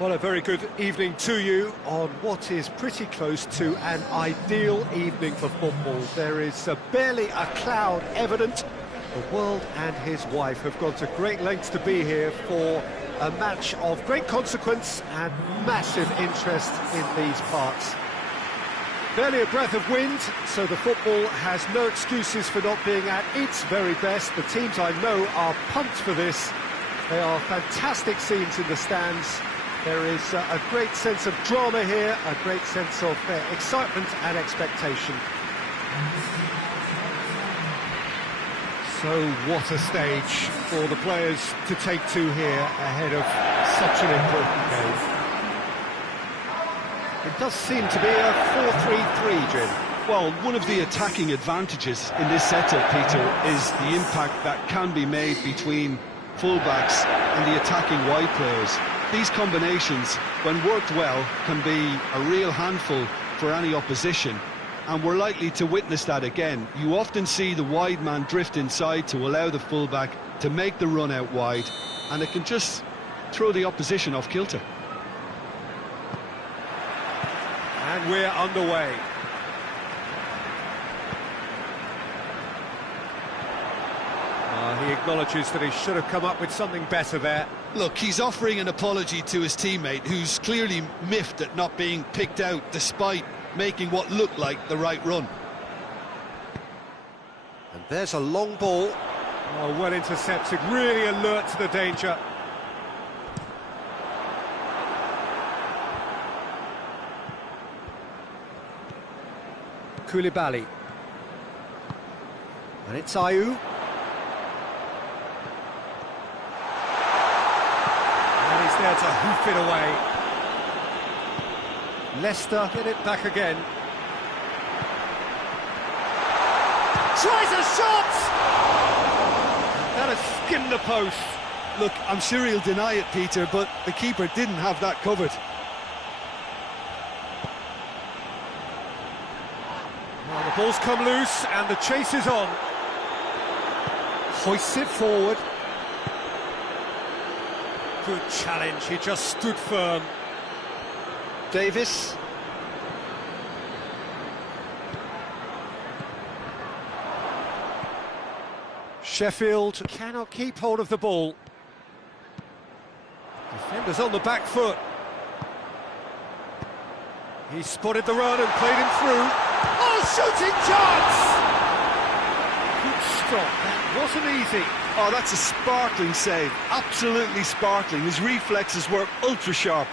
Well, a very good evening to you on what is pretty close to an ideal evening for football. There is barely a cloud evident. The world and his wife have gone to great lengths to be here for a match of great consequence and massive interest in these parts. Barely a breath of wind, so the football has no excuses for not being at its very best. The teams I know are pumped for this. They are fantastic scenes in the stands. There is a great sense of drama here, a great sense of excitement and expectation. So what a stage for the players to take to here ahead of such an important game. It does seem to be a 4-3-3, Jim. Well, one of the attacking advantages in this setup, Peter, is the impact that can be made between fullbacks and the attacking wide players. These combinations, when worked well, can be a real handful for any opposition, and we're likely to witness that again. You often see the wide man drift inside to allow the fullback to make the run out wide, and it can just throw the opposition off kilter. And we're underway. He acknowledges that he should have come up with something better there. Look, he's offering an apology to his teammate, who's clearly miffed at not being picked out despite making what looked like the right run. And there's a long ball. Oh, well intercepted, really alert to the danger. Koulibaly. And it's Ayew. And he's there to hoof it away. Leicester get it back again. Tries a shot! That has skimmed the post. Look, I'm sure he'll deny it, Peter, but the keeper didn't have that covered. Well, the ball's come loose and the chase is on. Hoists it forward. Good challenge, he just stood firm. Davis. Sheffield cannot keep hold of the ball. Defenders on the back foot. He spotted the run and played him through. Oh, shooting chance! Good stop, that wasn't easy. Oh, that's a sparkling save, absolutely sparkling. His reflexes were ultra sharp.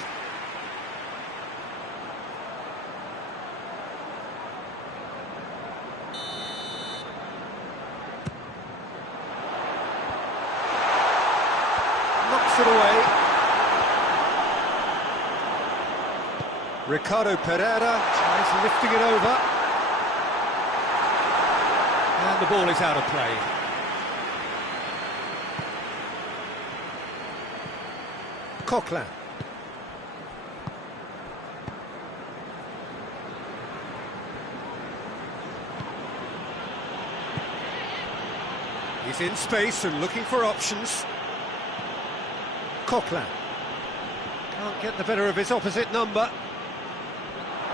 Knocks it away. Ricardo Pereira tries lifting it over. And the ball is out of play. Coquelin. He's in space and looking for options. Coquelin. Can't get the better of his opposite number.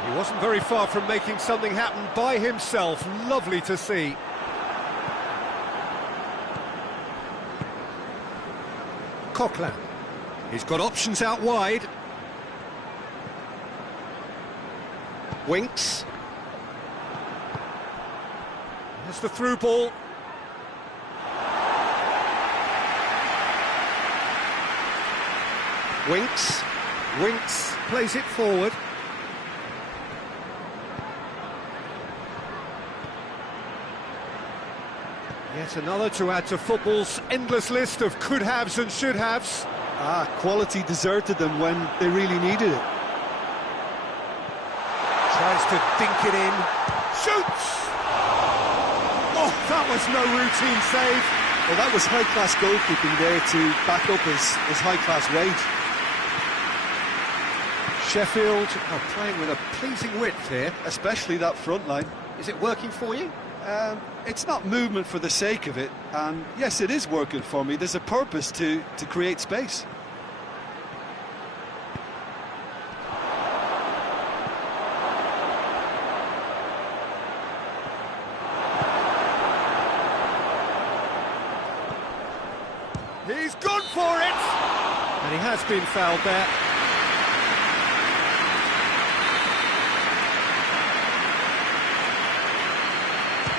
He wasn't very far from making something happen by himself. Lovely to see. Coquelin. He's got options out wide. Winks. There's the through ball. Winks. Winks plays it forward. Yet another to add to football's endless list of could-haves and should-haves. Quality deserted them when they really needed it. Tries to dink it in. Shoots! Oh, that was no routine save. Well, that was high-class goalkeeping there to back up his high-class range. Sheffield are playing with a pleasing width here. Especially that front line. Is it working for you? It's not movement for the sake of it, and yes, it is working for me. There's a purpose to create space. And he has been fouled there.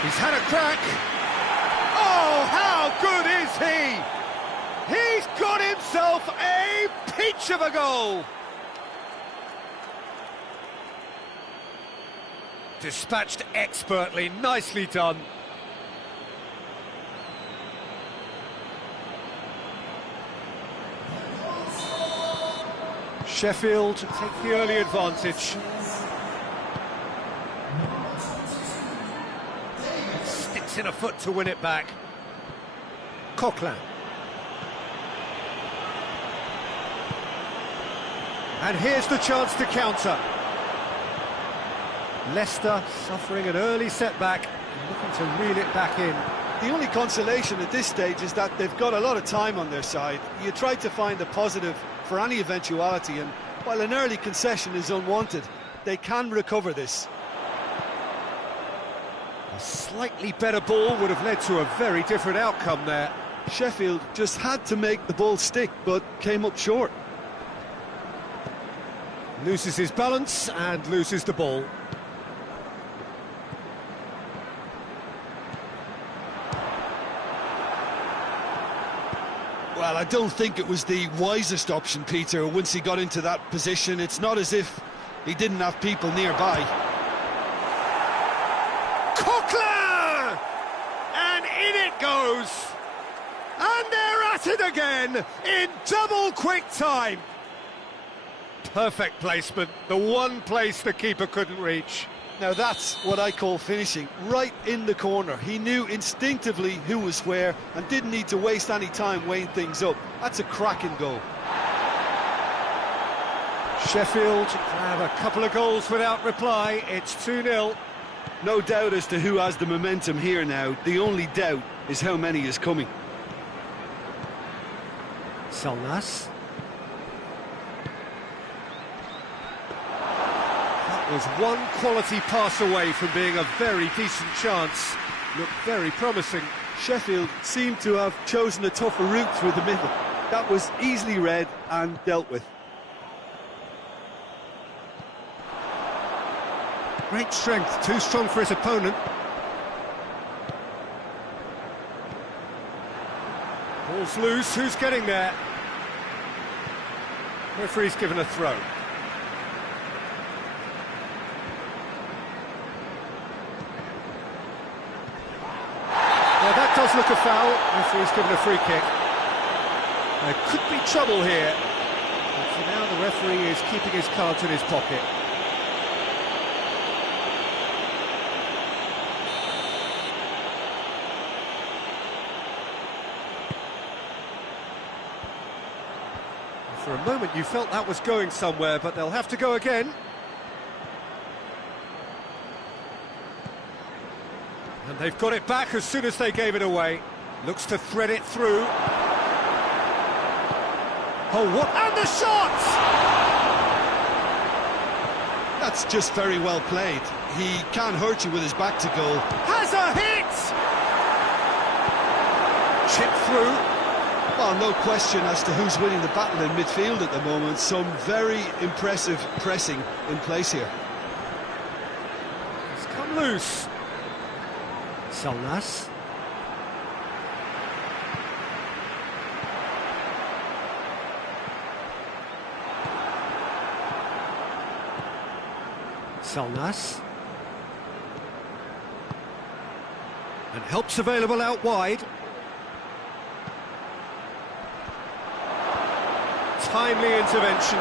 He's had a crack. Oh, how good is he? He's got himself a peach of a goal. Dispatched expertly, nicely done. Sheffield take the early advantage. Sticks in a foot to win it back. Coquelin. And here's the chance to counter. Leicester suffering an early setback, looking to reel it back in. The only consolation at this stage is that they've got a lot of time on their side. You try to find a positive for any eventuality, and while an early concession is unwanted, they can recover this. A slightly better ball would have led to a very different outcome there. Sheffield just had to make the ball stick, but came up short. Loses his balance and loses the ball. Well, I don't think it was the wisest option, Peter, once he got into that position. It's not as if he didn't have people nearby. Coquelin! And in it goes! And they're at it again, in double quick time! Perfect placement, the one place the keeper couldn't reach. Now that's what I call finishing, right in the corner. He knew instinctively who was where and didn't need to waste any time weighing things up. That's a cracking goal. Sheffield have a couple of goals without reply. It's 2-0. No doubt as to who has the momentum here now. The only doubt is how many is coming. Salnas. Was one quality pass away from being a very decent chance. Looked very promising. Sheffield seemed to have chosen a tougher route through the middle. That was easily read and dealt with. Great strength, too strong for his opponent. Ball's loose, who's getting there? Referee's given a throw. That does look a foul. Referee's given a free kick. There could be trouble here. But for now, the referee is keeping his cards in his pocket. For a moment, you felt that was going somewhere, but they'll have to go again. And they've got it back as soon as they gave it away. Looks to thread it through. Oh, what? And the shot! That's just very well played. He can't hurt you with his back to goal. Has a hit! Chip through. Well, no question as to who's winning the battle in midfield at the moment. Some very impressive pressing in place here. It's come loose. Salnas. Salnas. And help's available out wide. Timely intervention.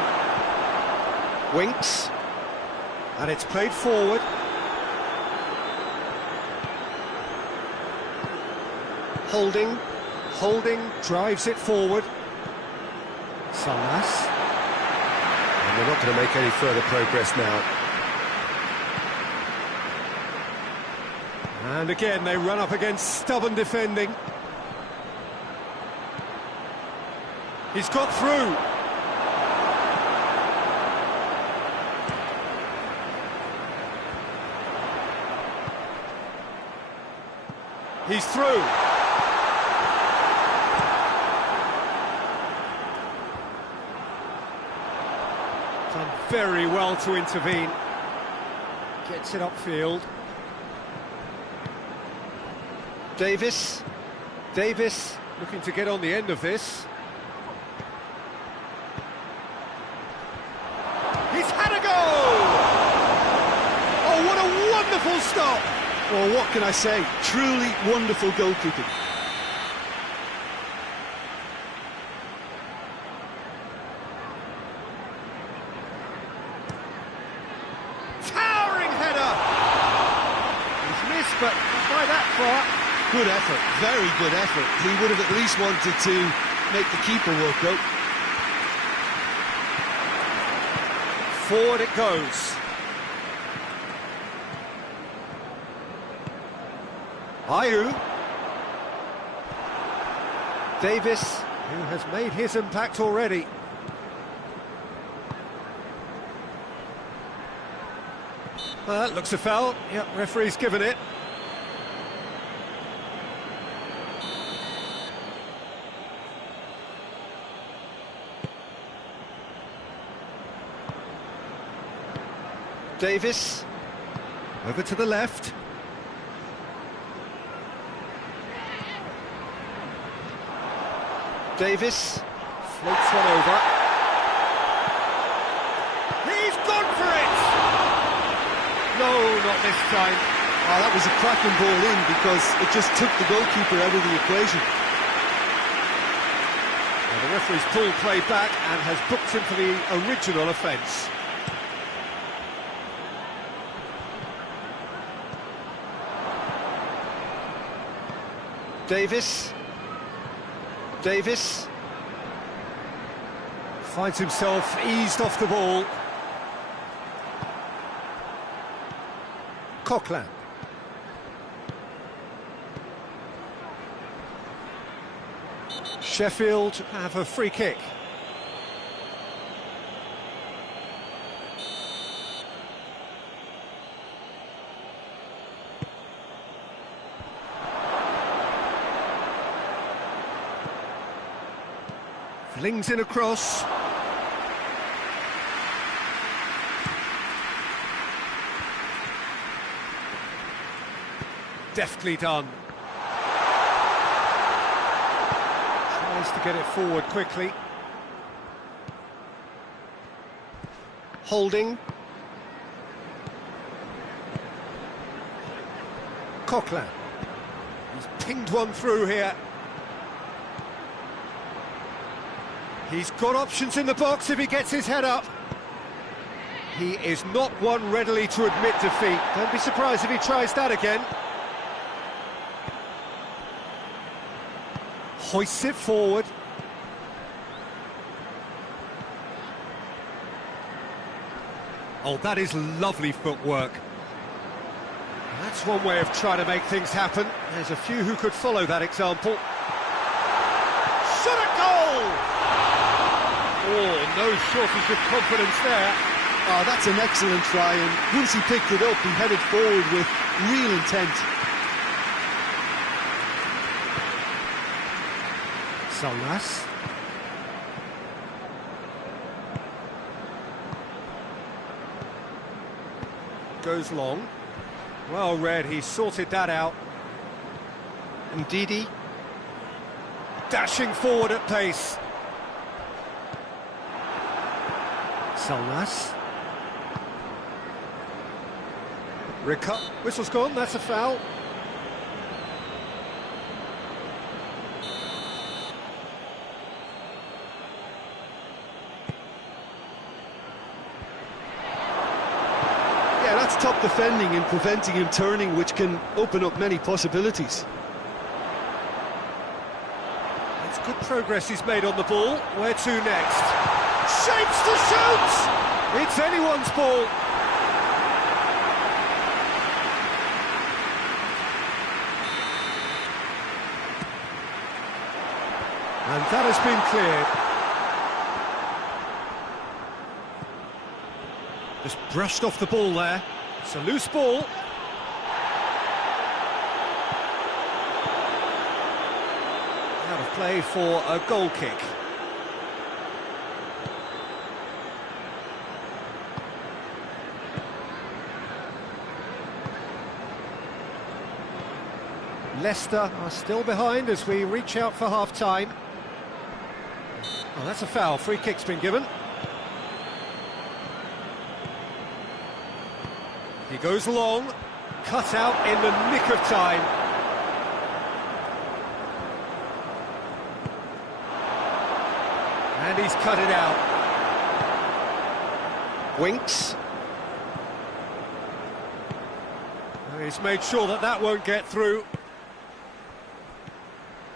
Winks. And it's played forward. Holding, drives it forward. Salnas. And they're not going to make any further progress now. And again, they run up against stubborn defending. He's got through. He's through. Done very well to intervene. Gets it upfield. Davis. Davis looking to get on the end of this. He's had a go! Oh, what a wonderful stop! Well, what can I say? Truly wonderful goalkeeping. Towering header! He's missed, but not by that far. Good effort, very good effort. He would have at least wanted to make the keeper work though. Forward it goes. Ayew. Davis, who has made his impact already. That looks a foul. Yep, referee's given it. Davis, over to the left. Davis floats one over. He's gone for it! No, not this time. Oh, that was a cracking ball in because it just took the goalkeeper out of the equation. Well, the referee's pulled play back and has booked him for the original offence. Davis. Davis finds himself eased off the ball. Coquelin. Sheffield have a free kick. Flings in across. Deftly done. Tries to get it forward quickly. Holding. Coquelin. He's pinged one through here. He's got options in the box if he gets his head up. He is not one readily to admit defeat. Don't be surprised if he tries that again. Hoists it forward. Oh, that is lovely footwork. That's one way of trying to make things happen. There's a few who could follow that example. Shot a goal! Oh, no shortage of confidence there. Oh, that's an excellent try, and once he picked it up, he headed forward with real intent. Salnas. Goes long. Well read, he sorted that out. And Didi dashing forward at pace. Salnas. Whistle's gone, that's a foul. Yeah, that's top defending and preventing him turning, which can open up many possibilities. It's good progress he's made on the ball. Where to next? Shapes to shoot! It's anyone's ball. And that has been cleared. Just brushed off the ball there. It's a loose ball. Out of play for a goal kick. Leicester are still behind as we reach out for half-time. Oh, that's a foul. Free kick's been given. He goes long, cut out in the nick of time. And he's cut it out. Winks. He's made sure that that won't get through.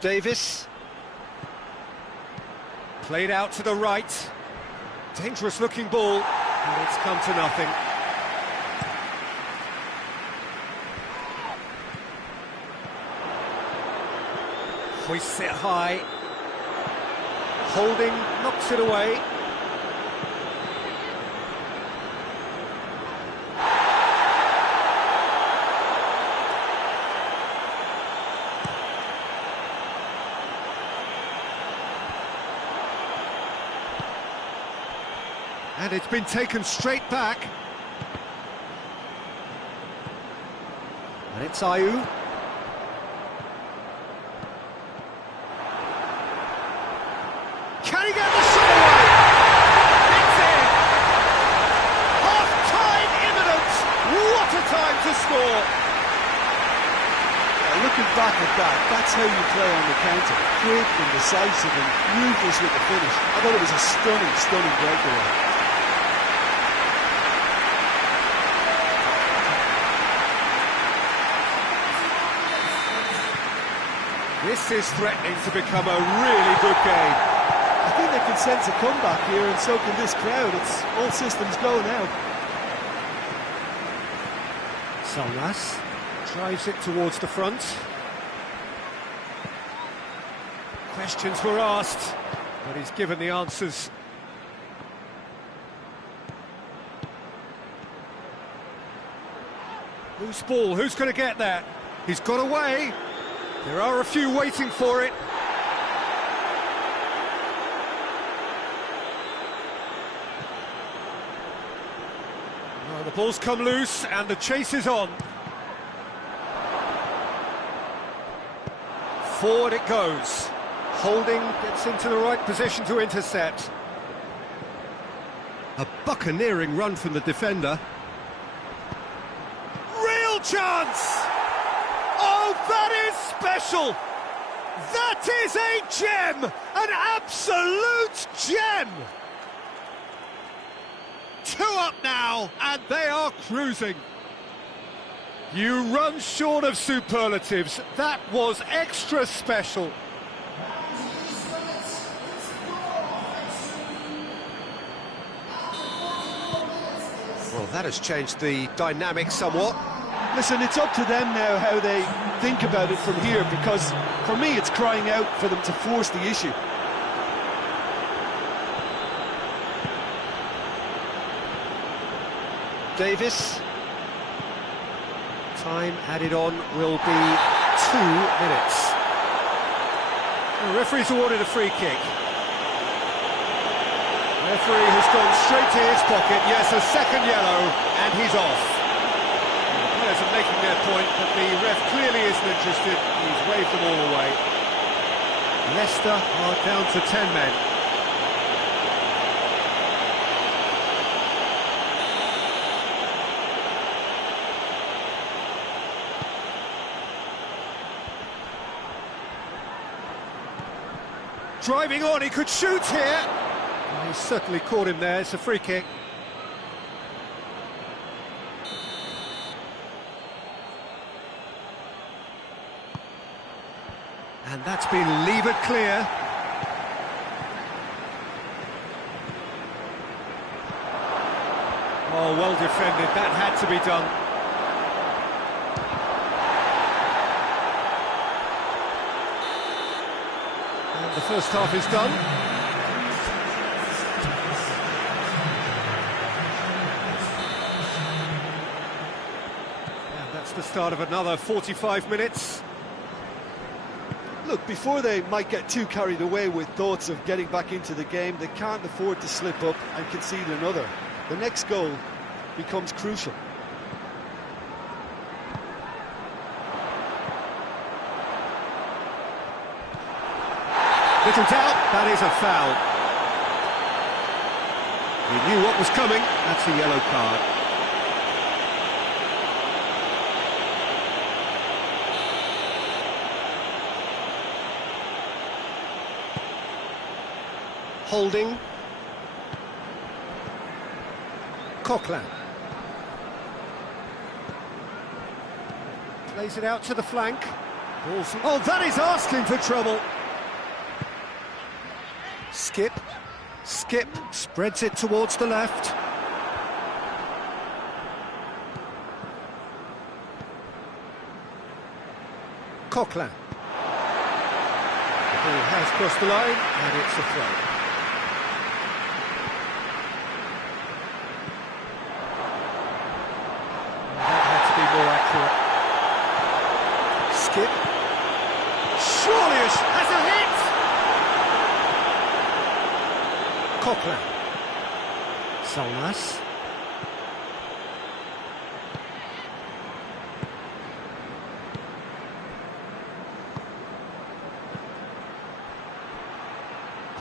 Davis. Played out to the right. Dangerous looking ball, and it's come to nothing. Hoists it high. Holding, knocks it away. And it's been taken straight back. And it's Ayew. Can he get the shot away? It's in! Half-time imminent! What a time to score! Looking back at that, that's how you play on the counter. Quick and decisive and ruthless with the finish. I thought it was a stunning, stunning breakaway. This is threatening to become a really good game. I think they can sense a comeback here, and so can this crowd. It's all systems go now. Salnas drives it towards the front. Questions were asked, but he's given the answers. Loose ball, who's going to get that? He's got away. There are a few waiting for it. Oh, the ball's come loose and the chase is on. Forward it goes. Holding gets into the right position to intercept. A buccaneering run from the defender. Real chance! Oh, that is special! That is a gem! An absolute gem! 2 up now, and they are cruising. You run short of superlatives. That was extra special. Well, that has changed the dynamic somewhat. Listen, it's up to them now how they think about it from here, because for me it's crying out for them to force the issue. Davis. Time added on will be 2 minutes. The referee's awarded a free kick. The referee has gone straight to his pocket. Yes, a second yellow, and he's off. The players are making their point, but the ref clearly isn't interested. He's waved them all away. Leicester are down to 10 men. Driving on, he could shoot here. He certainly caught him there. It's a free kick. And that's been levered clear. Oh, well defended. That had to be done. The first half is done. And that's the start of another 45 minutes. Look, before they might get too carried away with thoughts of getting back into the game, they can't afford to slip up and concede another. The next goal becomes crucial. Little doubt, that is a foul. He knew what was coming, that's a yellow card. Holding. Coquelin. Plays it out to the flank. Oh, that is asking for trouble. Skip, spreads it towards the left. Coquelin. The ball has crossed the line, and it's a throw. That had to be more accurate. Skip. Surely has a hit! Coquelin. Solnas.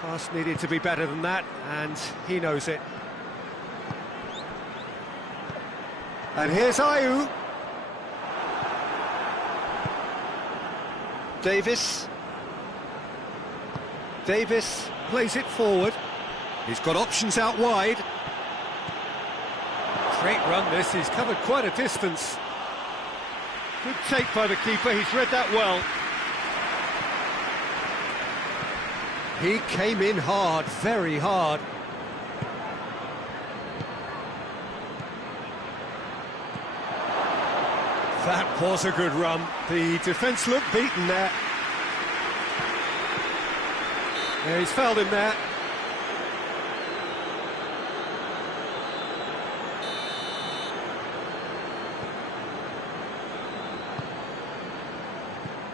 Pass needed to be better than that, and he knows it. And here's Ayew. Davis plays it forward. He's got options out wide. Great run this, he's covered quite a distance. Good take by the keeper, he's read that well. He came in hard, very hard. That was a good run. The defence looked beaten there. Yeah, he's fouled him there.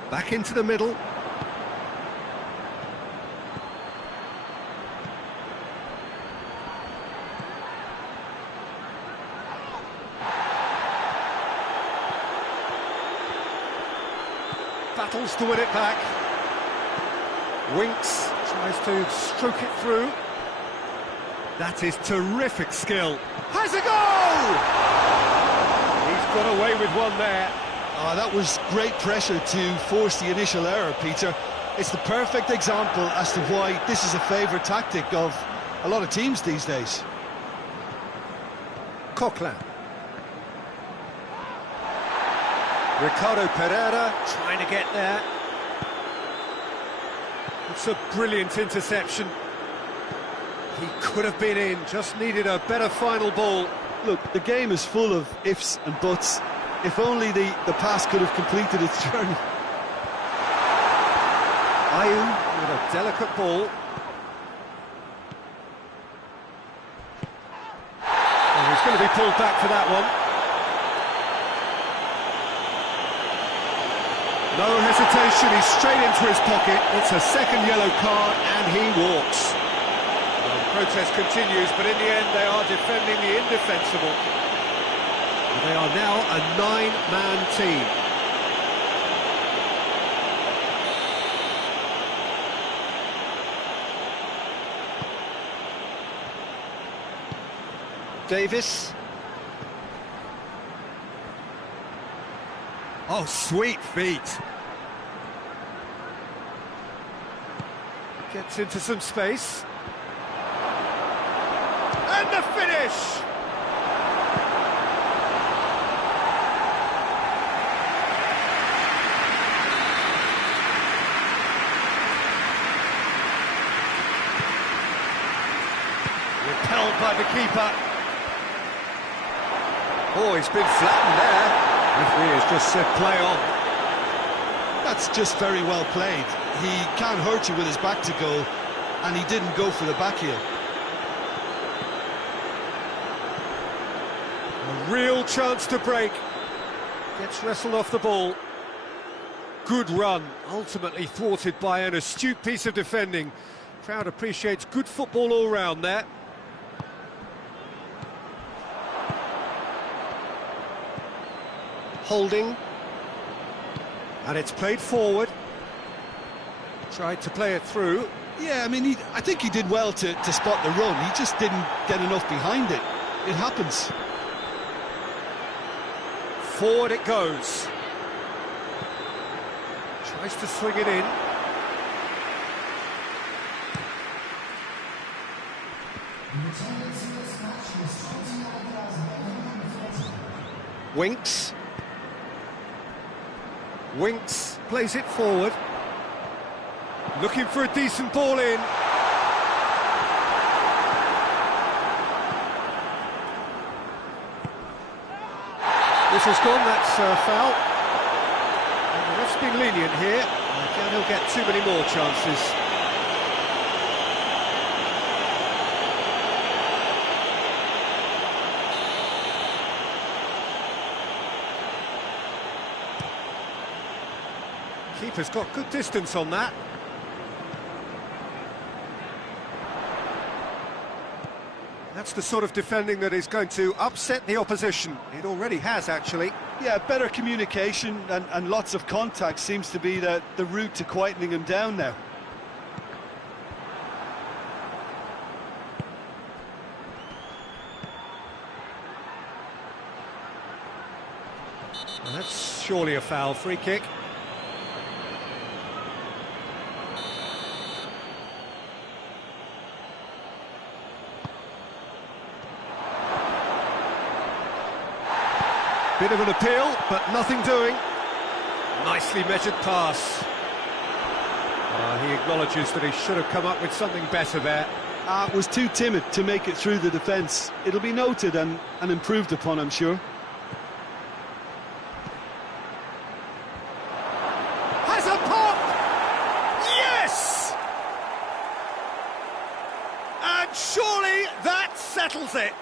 Back into the middle. Battles to win it back. Winks, tries to stroke it through. That is terrific skill. Has a goal! He's got away with one there. Oh, that was great pressure to force the initial error, Peter. It's the perfect example as to why this is a favourite tactic of a lot of teams these days. Coquelin. Ricardo Pereira trying to get there. It's a brilliant interception. He could have been in, just needed a better final ball. Look, the game is full of ifs and buts. If only the pass could have completed its journey. Ayew with a delicate ball. Oh, he's going to be pulled back for that one. No hesitation, he's straight into his pocket. It's a second yellow card and he walks. Well, the protest continues, but in the end they are defending the indefensible. They are now a 9-man team. Davis. Oh, sweet feet. Gets into some space. And the finish! Repelled by the keeper. Oh, he's been flattened there. Referee has just said play on. That's just very well played. He can't hurt you with his back to goal, and he didn't go for the back heel. A real chance to break. Gets wrestled off the ball. Good run, ultimately thwarted by an astute piece of defending. Crowd appreciates good football all round there. Holding, and it's played forward. Tried to play it through. Yeah, I mean, I think he did well to spot the run. He just didn't get enough behind it. It happens. Forward it goes. Tries to swing it in. Winks. Winks plays it forward. Looking for a decent ball in. Whistle's gone, that's a foul. And the ref's been lenient here. I doubt he'll get too many more chances. Keeper's got good distance on that. That's the sort of defending that is going to upset the opposition. It already has, actually. Yeah, better communication and lots of contact seems to be the route to quietening him down now. Well, that's surely a foul. Free kick. Bit of an appeal, but nothing doing. Nicely measured pass. He acknowledges that he should have come up with something better there. Was too timid to make it through the defence. It'll be noted and improved upon, I'm sure. Has a pop! Yes! And surely that settles it.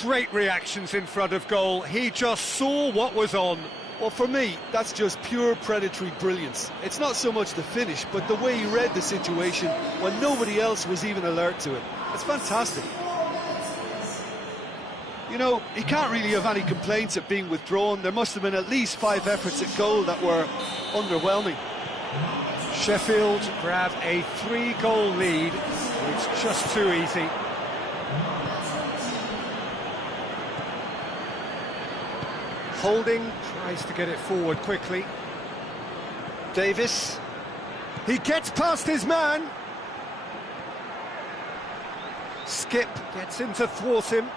Great reactions in front of goal. He just saw what was on. Well, for me, that's just pure predatory brilliance. It's not so much the finish, but the way he read the situation when nobody else was even alert to it. It's fantastic. You know, he can't really have any complaints at being withdrawn. There must have been at least 5 efforts at goal that were underwhelming. Sheffield grab a 3-goal lead. It's just too easy. Holding tries to get it forward quickly. Davis. He gets past his man. Skip gets in to thwart him.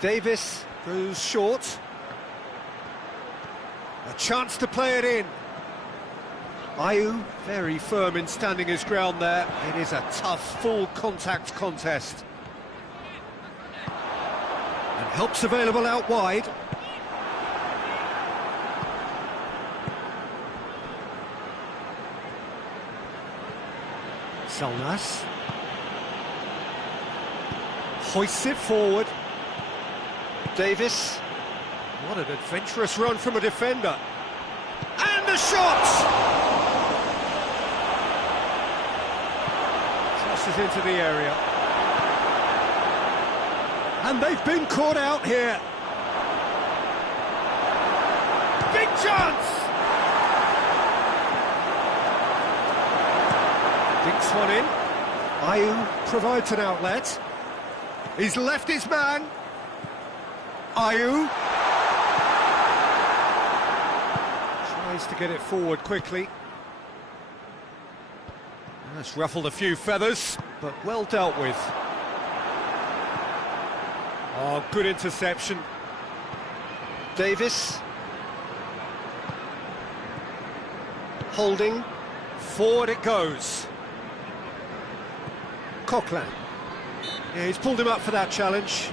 Davis goes short. A chance to play it in. Ayew very firm in standing his ground there. It is a tough, full contact contest. And help's available out wide. Salnas hoists it forward. Davis. What an adventurous run from a defender. And a shot! Crosses into the area. And they've been caught out here. Big chance! Dinks one in. Ayew provides an outlet. He's left his man. Ayew tries to get it forward quickly. That's ruffled a few feathers, but well dealt with. Oh, good interception. Davis. Holding. Forward it goes. Coquelin. Yeah, he's pulled him up for that challenge.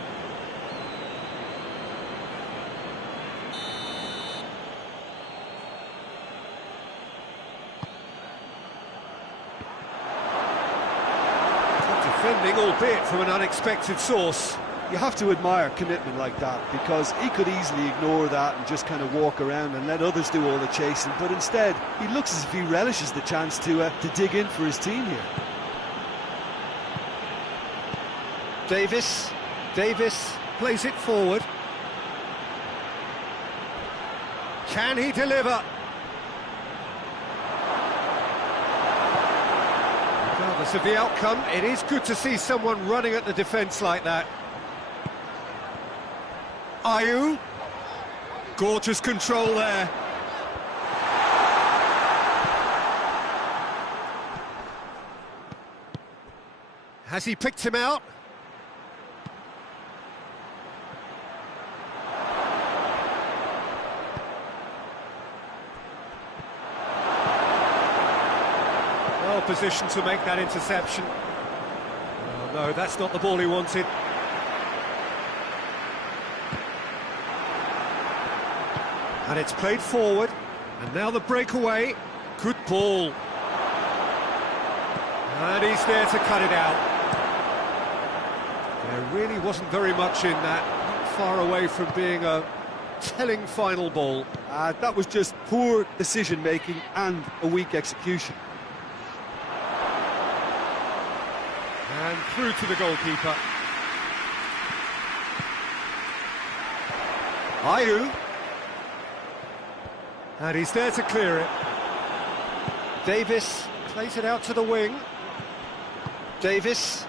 Good defending, albeit from an unexpected source. You have to admire commitment like that, because he could easily ignore that and just kind of walk around and let others do all the chasing, but instead he looks as if he relishes the chance to dig in for his team here. Davis plays it forward. Can he deliver? Regardless of the outcome, it is good to see someone running at the defence like that. Ayew. Gorgeous control there. Has he picked him out? Well positioned to make that interception. Oh, no, that's not the ball he wanted. And it's played forward, and now the breakaway. Good ball. And he's there to cut it out. There really wasn't very much in that, not far away from being a telling final ball. That was just poor decision-making and a weak execution. And through to the goalkeeper. Ayew. And he's there to clear it. Davis plays it out to the wing. Davis.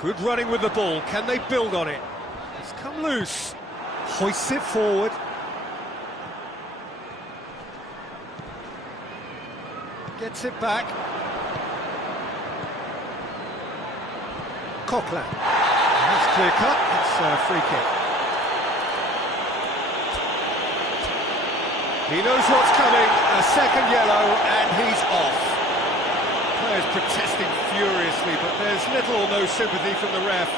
Good running with the ball. Can they build on it? It's come loose. Hoists it forward. Gets it back. Coquelin. That's clear cut. It's a free kick. He knows what's coming. A second yellow and he's off. Players protesting furiously, but there's little or no sympathy from the ref.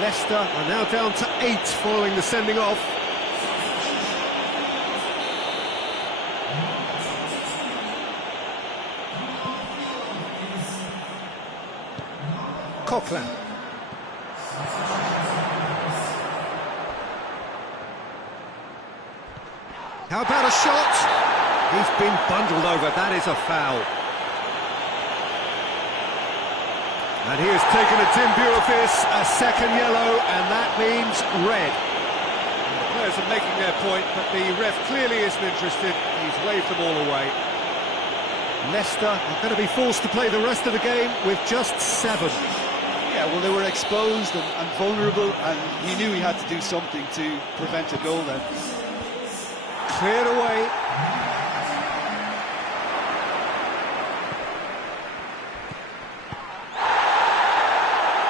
Leicester are now down to 8 following the sending off. Coquelin. How about a shot? He's been bundled over, that is a foul. And he has taken a dim view of this, a second yellow, and that means red. And the players are making their point, but the ref clearly isn't interested. He's waved them all away. Leicester are going to be forced to play the rest of the game with just 7. Yeah, well, they were exposed and vulnerable, and he knew he had to do something to prevent a goal then. Cleared away.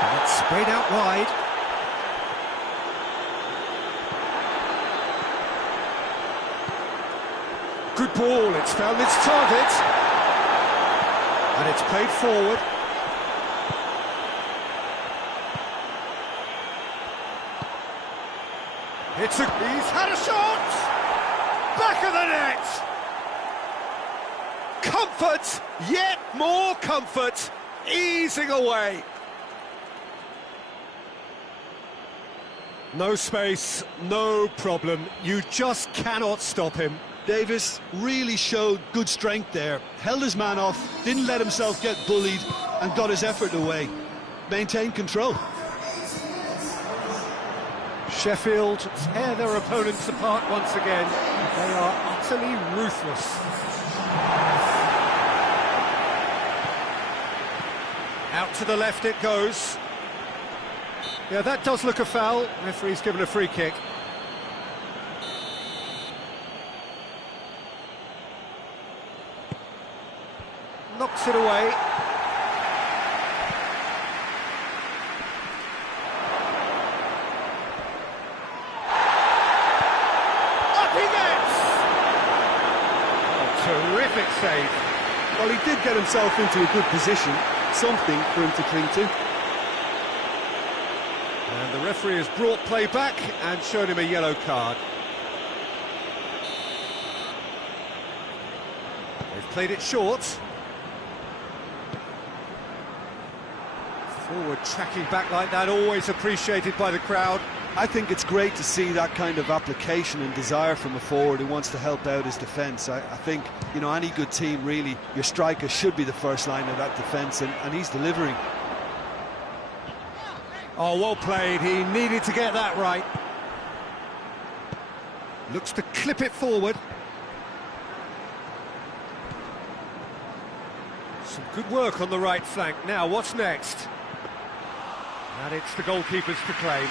And it's sprayed out wide. Good ball, it's found its target. And it's played forward. He's had a shot! Back of the net! Comfort, yet more comfort, easing away. No space, no problem, you just cannot stop him. Davis really showed good strength there, held his man off, didn't let himself get bullied, and got his effort away. Maintained control. Sheffield tear their opponents apart once again. They are utterly ruthless. Out to the left it goes. Yeah, that does look a foul. Referee's given a free kick. Knocks it away. Terrific save. Well, he did get himself into a good position, something for him to cling to. And the referee has brought play back and shown him a yellow card. They've played it short. Forward tracking back like that, always appreciated by the crowd. I think it's great to see that kind of application and desire from a forward who wants to help out his defence. I think, you know, any good team, really, your striker should be the first line of that defence, and he's delivering. Oh, well played. He needed to get that right. Looks to clip it forward. Some good work on the right flank. Now, what's next? And it's the goalkeeper's to claim.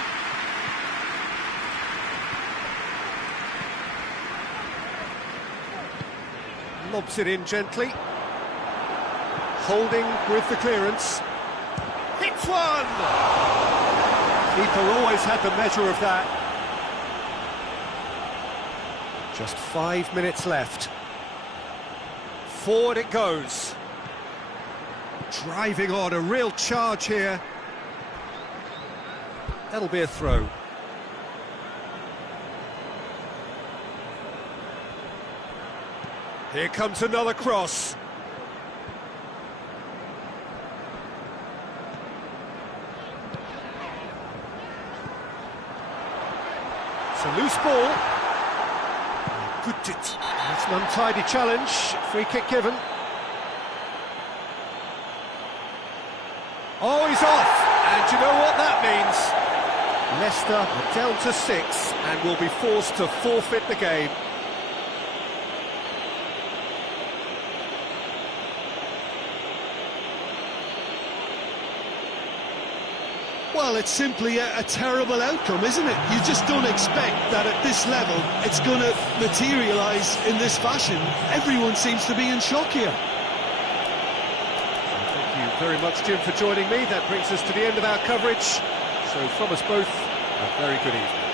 Lobs it in gently. Holding with the clearance. Hits one! Keeper always had the measure of that. Just 5 minutes left. Forward it goes. Driving on, a real charge here. That'll be a throw. Here comes another cross. It's a loose ball. Good. It's an untidy challenge. Free kick given. Oh, he's off. And you know what that means? Leicester are down to 6 and will be forced to forfeit the game. Well, it's simply a terrible outcome, isn't it? You just don't expect that at this level it's going to materialise in this fashion. Everyone seems to be in shock here. Thank you very much, Jim, for joining me. That brings us to the end of our coverage. So from us both, a very good evening.